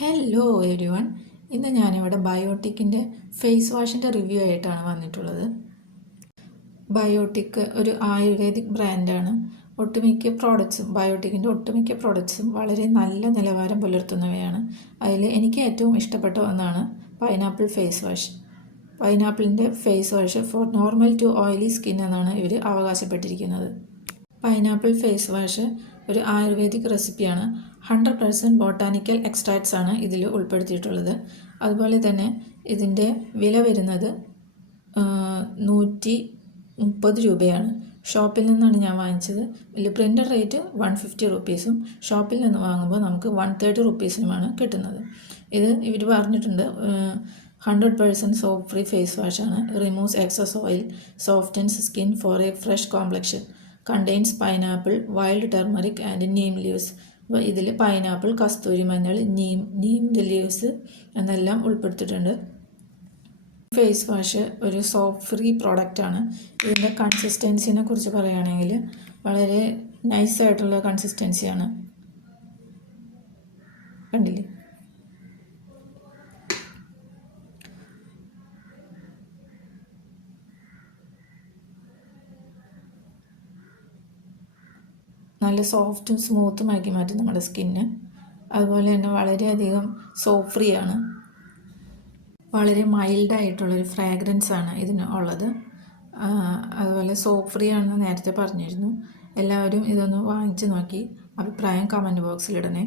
Hello everyone. ഇന്ന് ഞാനിവിടെ ബയോട്ടിക്കിൻ്റെ face വാഷിൻ്റെ review ആയിട്ടാണ് വന്നിട്ടുള്ളത്. ബയോട്ടിക് ഒരു ആയുർവേദിക് ബ്രാൻഡാണ്. ബയോട്ടിക്കിൻ്റെ ഒട്ടുമിക്ക പ്രോഡക്ട്സും വളരെ നല്ല നിലവാരം പുലർത്തുന്നവയാണ്. അതിൽ എനിക്ക് ഏറ്റവും ഇഷ്ടപ്പെട്ട ഒന്നാണ് പൈനാപ്പിൾ ഫേസ് വാഷ്. പൈനാപ്പിളിൻ്റെ face wash for normal to oily skin എന്നാണ് ഇവർ അവകാശപ്പെട്ടിരിക്കുന്നത്. പൈനാപ്പിൾ ഫേസ് വാഷ് ഒരു ആയുർവേദിക് റെസിപ്പിയാണ്. 100% ബോട്ടാനിക്കൽ എക്സ്ട്രാക്ട്സ് ആണ് ഇതിൽ ഉൾപ്പെടുത്തിയിട്ടുള്ളത്. അതുപോലെ തന്നെ ഇതിൻ്റെ വില വരുന്നത് 130 രൂപയാണ്. ഷോപ്പിൽ നിന്നാണ് ഞാൻ വാങ്ങിച്ചത്. ഇതിൽ പ്രിൻ്റഡ് റേറ്റ് 150 റുപ്പീസും ഷോപ്പിൽ നിന്ന് വാങ്ങുമ്പോൾ നമുക്ക് 130 റുപ്പീസിനുമാണ് കിട്ടുന്നത്. ഇത് ഇവർ പറഞ്ഞിട്ടുണ്ട് 100% സോപ്പ് ഫ്രീ ഫേസ് വാഷാണ്. Removes excess oil, softens skin for a fresh complexion, contains pineapple, wild turmeric and neem leaves. അപ്പോൾ ഇതിൽ പൈനാപ്പിൾ, കസ്തൂരി മഞ്ഞൾ, നീമിൻ്റെ ലീവ്സ് എന്നെല്ലാം ഉൾപ്പെടുത്തിയിട്ടുണ്ട്. ഫേസ് വാഷ് ഒരു സോപ്പ് ഫ്രീ പ്രോഡക്റ്റാണ്. ഇതിൻ്റെ കൺസിസ്റ്റൻസിനെ കുറിച്ച് പറയുകയാണെങ്കിൽ വളരെ നൈസായിട്ടുള്ള കൺസിസ്റ്റൻസിയാണ്. കണ്ടില്ലേ? നല്ല സോഫ്റ്റും സ്മൂത്തും ആക്കി മാറ്റും നമ്മുടെ സ്കിന്ന്. അതുപോലെ തന്നെ വളരെയധികം സോപ്പ് ഫ്രീ ആണ്. വളരെ മൈൽഡായിട്ടുള്ളൊരു ഫ്രാഗ്രൻസ് ആണ് ഇതിന് ഉള്ളത്. അതുപോലെ സോപ്പ് ഫ്രീ ആണെന്ന് നേരത്തെ പറഞ്ഞിരുന്നു. എല്ലാവരും ഇതൊന്ന് വാങ്ങിച്ച് നോക്കി അഭിപ്രായം കമൻറ്റ് ബോക്സിലിടണേ.